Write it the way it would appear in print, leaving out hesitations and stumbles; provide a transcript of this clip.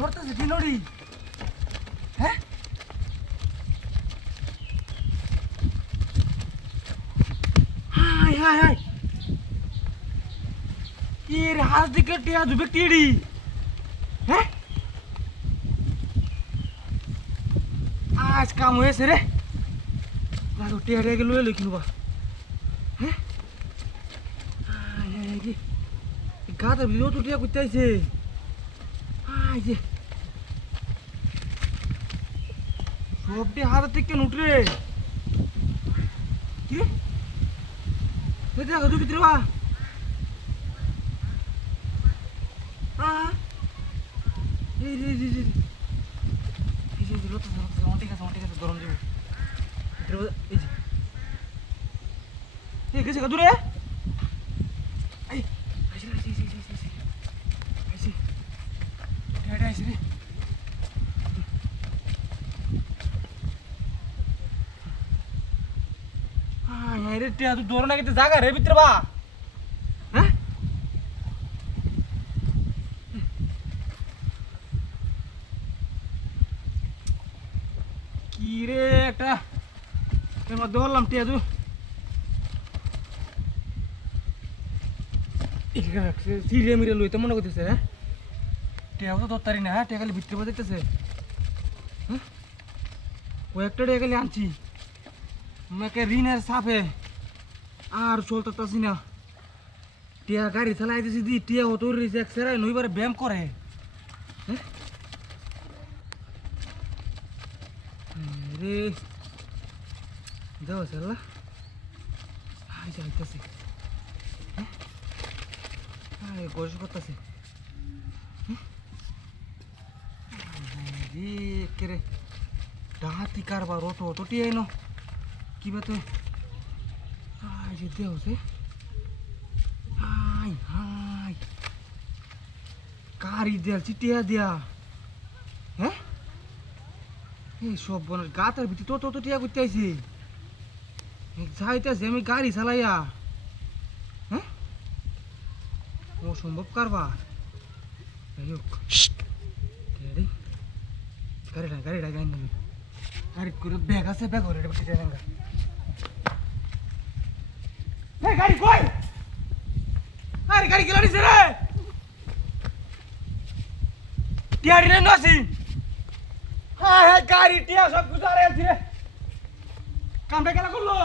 লড়তেছে কি নড়ি? হ্যাঁ high high high এর হাত দিকে টিয়া দুবে টিড়ি। হ্যাঁ আজ কাম হয়েছে রে, টিয়া টিয়া গেল এলো কিনবা। হ্যাঁ গাতে ভিডিও তো টিয়া করতে আইছে। যে সবটি হাত থেকে উঠরে কি দেখো ভিতরে বা এই রে রে রে এই যে রত ঠিক আছে গরম দেব ভিতরে এই যে এই গেছে দূরে এই আইছে রে আইছে রে রে টিয়া তুই দৌড় না কিন্তু জায়গা রে ভিতরে বা। হ্যাঁ কি রে একটা এর মধ্যে হলাম টিয়া তুই সিরিয়া মিরে লইতে মনে করতেছে। হ্যাঁ টিয়াও তো দরতারি না। হ্যাঁ টিয়া খালি ভিতরে বা দেখতেছে। হ্যাঁ কয়েকটা টিয়া খালি আনছি মেকে ঋণের সাফে আর চলতেছি না। টিয়া গাড়ি চালাই দিছি দি টিয়া হতো রিজেক্ট সেরাই নইবারে ব্যায়াম করে। রে যাও সেলা আই যাইতাছে। আরে গোশ করতেছে রে কেরে ডাহাতি কারবার অটো অটো টিয়া এনো কি বাতে আই যেতে হচ্ছে। হাই হাই কারি দেয়া চিটিয়া দিয়া। হ্যাঁ এই সব বনের গাতার ভিতরে তো তো টিয়া করতে আইছি যাইতেছে আমি গাড়ি চালাইয়া। হ্যাঁ অসম্ভব কারবার। গাড়িটা গাড়ি নেবে গাড়ি করে ব্যাগ আছে ব্যাগ করে গাড়ি কই আরে গাড়ি গেল নিছে রে টিয়ারি রে নসি। হ্যাঁ গাড়ি টিয়া সব গুজারে আছে কামটা কেন করলো।